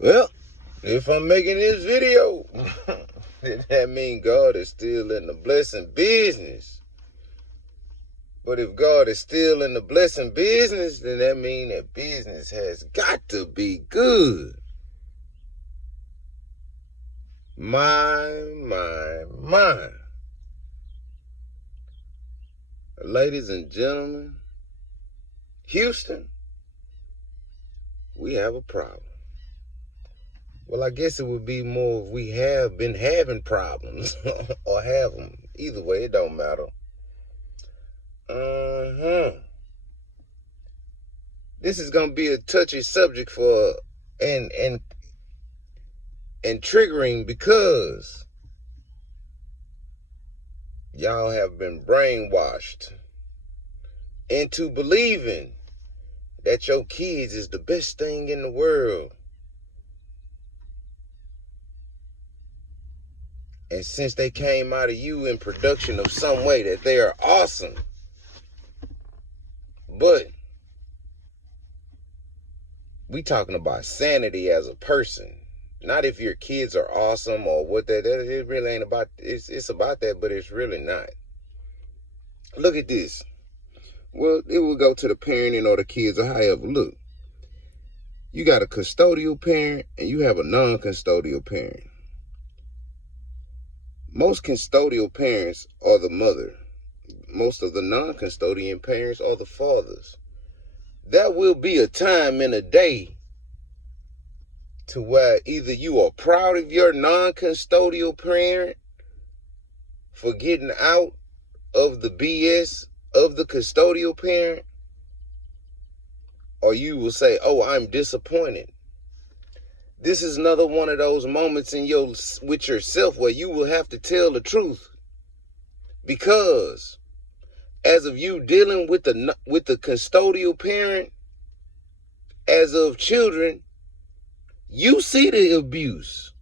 Well, if I'm making this video, then that means God is still in the blessing business. But if God is still in the blessing business, then that means that business has got to be good. My. Ladies and gentlemen, Houston, we have a problem. Well, I guess it would be more if we have been having problems or have them. Either way, it don't matter. This is gonna be a touchy subject for and triggering because y'all have been brainwashed into believing that your kids is the best thing in the world. And since they came out of you in production of some way, that they are awesome. But we talking about sanity as a person. Not if your kids are awesome or what that it really ain't about. It's about that, but it's really not. Look at this. Well, it will go to the parenting or the kids or however. Look, you got a custodial parent and you have a non-custodial parent. Most custodial parents are the mother. Most of the non-custodian parents are the fathers. There will be a time in a day to where either you are proud of your non-custodial parent for getting out of the BS of the custodial parent, or you will say, oh, I'm disappointed. This is another one of those moments with yourself where you will have to tell the truth. Because as of you dealing with the custodial parent, as of children, you see the abuse.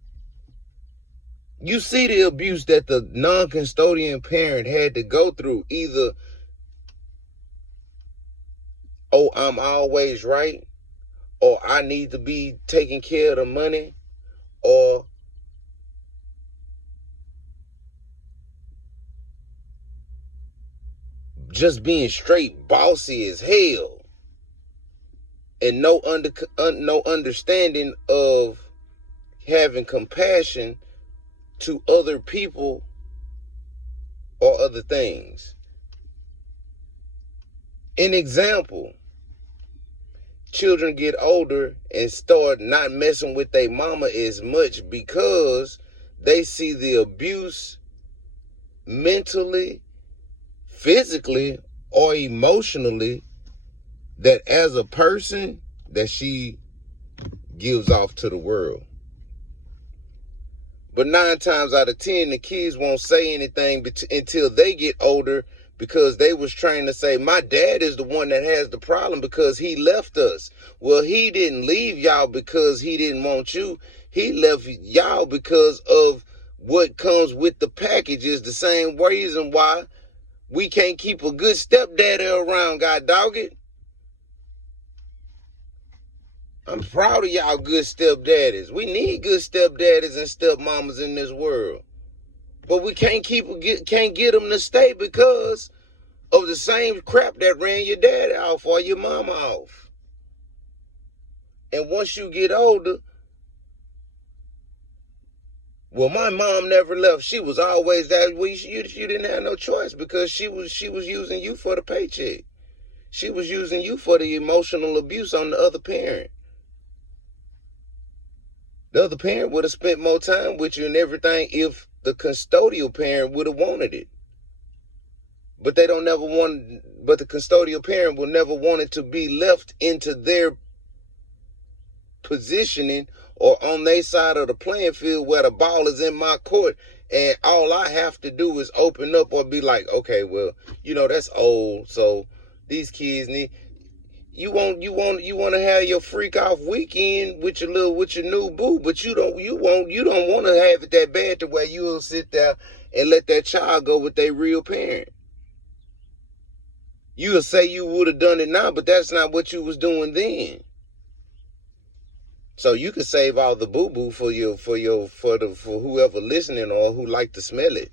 You see the abuse that the non-custodian parent had to go through. Either, oh, I'm always right, or I need to be taking care of the money, or just being straight bossy as hell, and no understanding of having compassion to other people or other things. An example, children get older and start not messing with their mama as much because they see the abuse mentally, physically, or emotionally that as a person that she gives off to the world. But 9 times out of 10, the kids won't say anything until they get older, because they was trying to say, my dad is the one that has the problem because he left us. Well, he didn't leave y'all because he didn't want you. He left y'all because of what comes with the package. Is the same reason why we can't keep a good stepdaddy around, god dog it. I'm proud of y'all good stepdaddies. We need good stepdaddies and stepmamas in this world. But we can't get them to stay because of the same crap that ran your daddy off or your mama off. And once you get older, well, my mom never left. She was always that way. You didn't have no choice because she was using you for the paycheck. She was using you for the emotional abuse on the other parent. The other parent would have spent more time with you and everything if the custodial parent would have wanted it. But the custodial parent will never want it to be left into their positioning or on their side of the playing field where the ball is in my court and all I have to do is open up or be like, okay, well, that's old, so these kids need. You want to have your freak off weekend with your new boo, but you don't want to have it that bad to where you'll sit there and let that child go with their real parent. You'll say you would have done it now, but that's not what you was doing then. So you could save all the boo-boo for whoever listening or who like to smell it.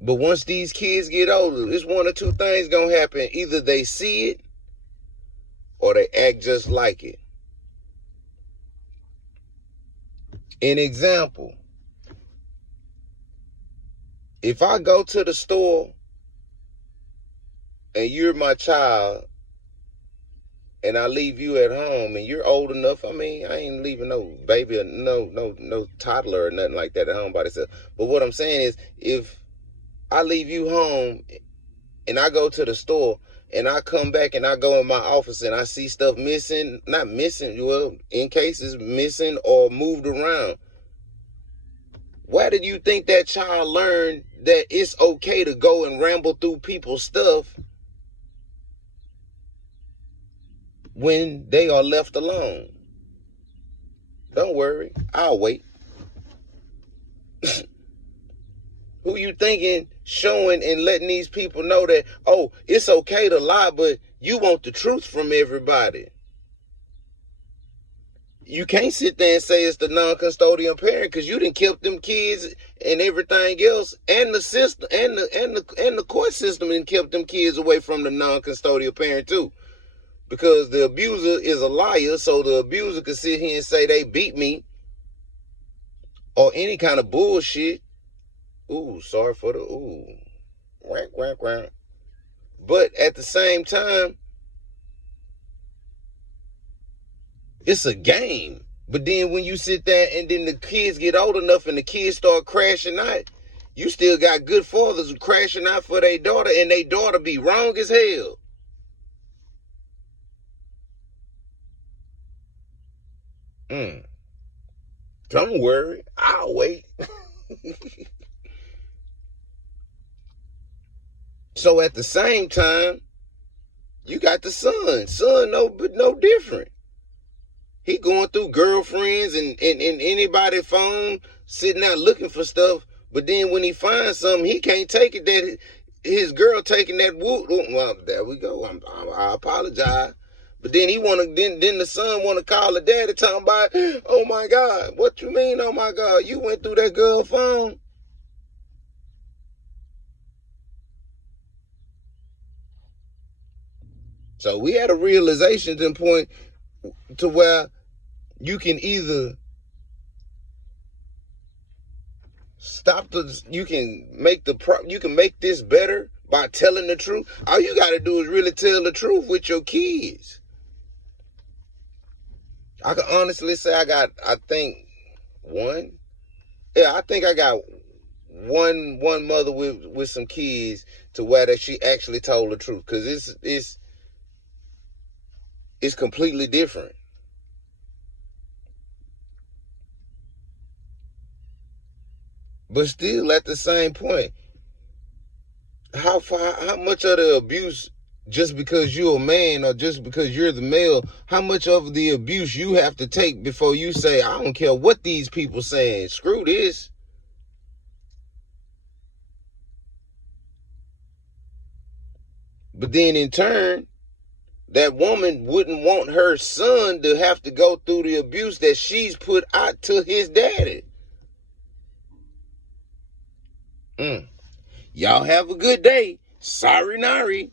But once these kids get older, there's one or two things gonna happen. Either they see it or they act just like it. An example. If I go to the store and you're my child and I leave you at home and you're old enough, I mean, I ain't leaving no baby or no toddler or nothing like that at home by themselves. But what I'm saying is, if I leave you home and I go to the store and I come back and I go in my office and I see stuff missing, not missing, well, in cases missing or moved around, why did you think that child learned that it's okay to go and ramble through people's stuff when they are left alone? Don't worry, I'll wait. Who you thinking showing and letting these people know that, oh, it's okay to lie, but you want the truth from everybody? You can't sit there and say it's the non-custodial parent, because you done kept them kids and everything else, and the system and the court system and kept them kids away from the non-custodial parent too. Because the abuser is a liar, so the abuser could sit here and say they beat me or any kind of bullshit. Ooh, sorry for the ooh. Whack, whack, whack. But at the same time, it's a game. But then when you sit there and then the kids get old enough and the kids start crashing out, you still got good fathers crashing out for their daughter, and their daughter be wrong as hell. Don't worry, I'll wait. So at the same time, you got the son. Son no different. He going through girlfriends and anybody's phone, sitting out looking for stuff. But then when he finds something, he can't take it that his girl taking that wood. Well, there we go. I apologize. But then then the son want to call the daddy talking about, oh my God, what you mean, oh my God, you went through that girl's phone? So we had a realization to the point to where you can either you can make this better by telling the truth. All you got to do is really tell the truth with your kids. I can honestly say I got one mother with some kids to where that she actually told the truth, because it's completely different. But still, at the same point, how much of the abuse, just because you're a man or just because you're the male, how much of the abuse you have to take before you say, I don't care what these people saying, screw this? But then in turn, that woman wouldn't want her son to have to go through the abuse that she's put out to his daddy. Y'all have a good day. Sorry, Nari.